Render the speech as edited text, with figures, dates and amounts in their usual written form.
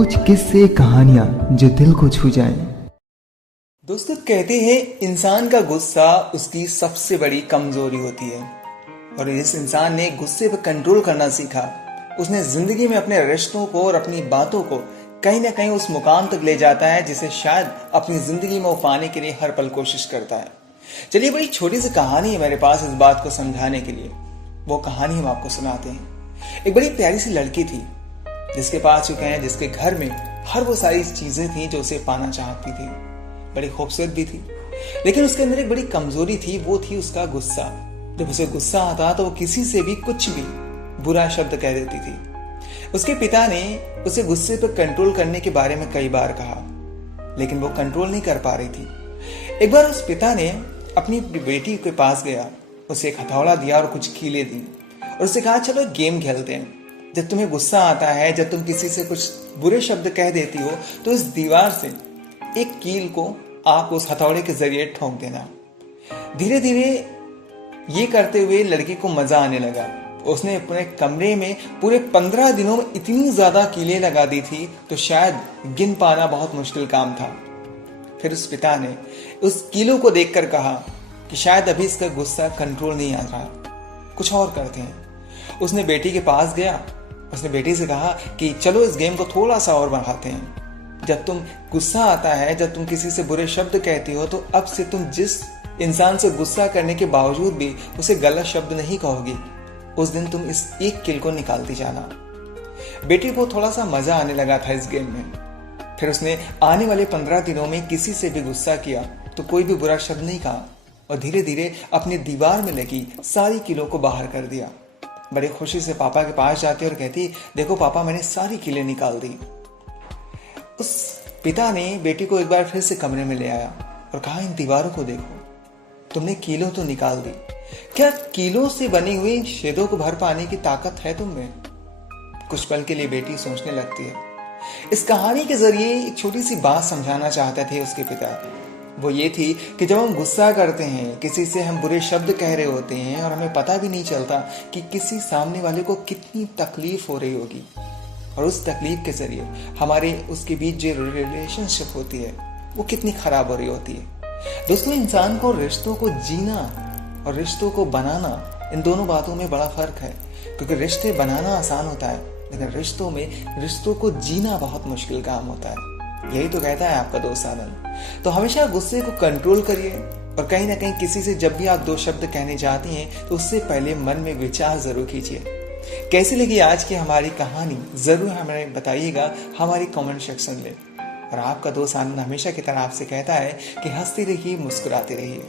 कुछ किस्से कहानियां जो दिल को छू जाएं। दोस्तों, कहते हैं इंसान का गुस्सा उसकी सबसे बड़ी कमजोरी होती है। और जिस इंसान ने गुस्से पर कंट्रोल करना सीखा, उसने जिंदगी में अपने रिश्तों को और अपनी बातों को कहीं ना कहीं उस मुकाम तक ले जाता है जिसे शायद अपनी जिंदगी में वो पाने के लिए हर पल कोशिश करता है। चलिए, बड़ी छोटी सी कहानी है मेरे पास इस बात को समझाने के लिए। वो कहानी हम आपको सुनाते हैं। एक बड़ी प्यारी सी लड़की थी जिसके पास चुके हैं, जिसके घर में हर वो सारी चीजें थी जो उसे पाना चाहती थी। बड़ी खूबसूरत भी थी, लेकिन उसके अंदर एक बड़ी कमजोरी थी, वो थी उसका गुस्सा। जब उसे गुस्सा आता तो वो किसी से भी कुछ भी बुरा शब्द कह देती थी। उसके पिता ने उसे गुस्से पर कंट्रोल करने के बारे में कई बार कहा, लेकिन वो कंट्रोल नहीं कर पा रही थी। एक बार उस पिता ने अपनी बेटी के पास गया, उसे एक हथौड़ा दिया और कुछ कीलें दी और उससे कहा, चलो एक गेम खेलते हैं। जब तुम्हें गुस्सा आता है, जब तुम किसी से कुछ बुरे शब्द कह देती हो, तो इस दीवार से एक कील को आप उस हथौड़े के जरिए ठोक देना। धीरे धीरे ये करते हुए लड़की को मजा आने लगा। उसने अपने कमरे में पूरे 15 दिनों में इतनी ज्यादा कीलें लगा दी थी तो शायद गिन पाना बहुत मुश्किल काम था। फिर उस पिता ने उस कीलों को देखकर कहा कि शायद अभी इसका गुस्सा कंट्रोल नहीं आ रहा, कुछ और करते हैं। उसने बेटी के पास गया, उसने बेटी से कहा कि चलो इस गेम को थोड़ा सा और बढ़ाते हैं। जब तुम गुस्सा आता है, जब तुम किसी से बुरे शब्द कहती हो, तो अब से तुम जिस इंसान से गुस्सा करने के बावजूद भी उसे गलत शब्द नहीं कहोगी। उस दिन तुम इस एक कील को निकालती जाना। बेटी को थोड़ा सा मजा आने लगा था इस गेम में। फिर उसने आने वाले 15 दिनों में किसी से भी गुस्सा किया तो कोई भी बुरा शब्द नहीं कहा और धीरे धीरे अपनी दीवार में लगी सारी कीलों को बाहर कर दिया। बड़े खुशी से पापा के पास जाती और कहती, देखो पापा, मैंने सारी कीलें निकाल दी। उस पिता ने बेटी को एक बार फिर से कमरे में ले आया और कहा, इन दीवारों को देखो, तुमने कीलों तो निकाल दी, क्या कीलों से बनी हुई इन छेदों को भर पाने की ताकत है तुम में? कुछ पल के लिए बेटी सोचने लगती है। इस कहानी के जरिए एक छोटी सी बात समझाना चाहते थे उसके पिता। वो ये थी कि जब हम गुस्सा करते हैं, किसी से हम बुरे शब्द कह रहे होते हैं और हमें पता भी नहीं चलता कि किसी सामने वाले को कितनी तकलीफ हो रही होगी, और उस तकलीफ के जरिए हमारे उसके बीच जो रिलेशनशिप होती है वो कितनी खराब हो रही होती है। दोस्तों, इंसान को रिश्तों को जीना और रिश्तों को बनाना, इन दोनों बातों में बड़ा फर्क है। क्योंकि रिश्ते बनाना आसान होता है, लेकिन रिश्तों को जीना बहुत मुश्किल काम होता है। यही तो कहता है आपका दोस्त आनंद। तो हमेशा गुस्से को कंट्रोल करिए और कहीं ना कहीं किसी से जब भी आप दो शब्द कहने जाती हैं तो उससे पहले मन में विचार जरूर कीजिए। कैसी लगी आज की हमारी कहानी, जरूर हमें बताइएगा हमारी कमेंट सेक्शन में। और आपका दोस्त आनंद हमेशा की तरह आपसे कहता है कि हंसती रहिए, मुस्कुराते रहिए।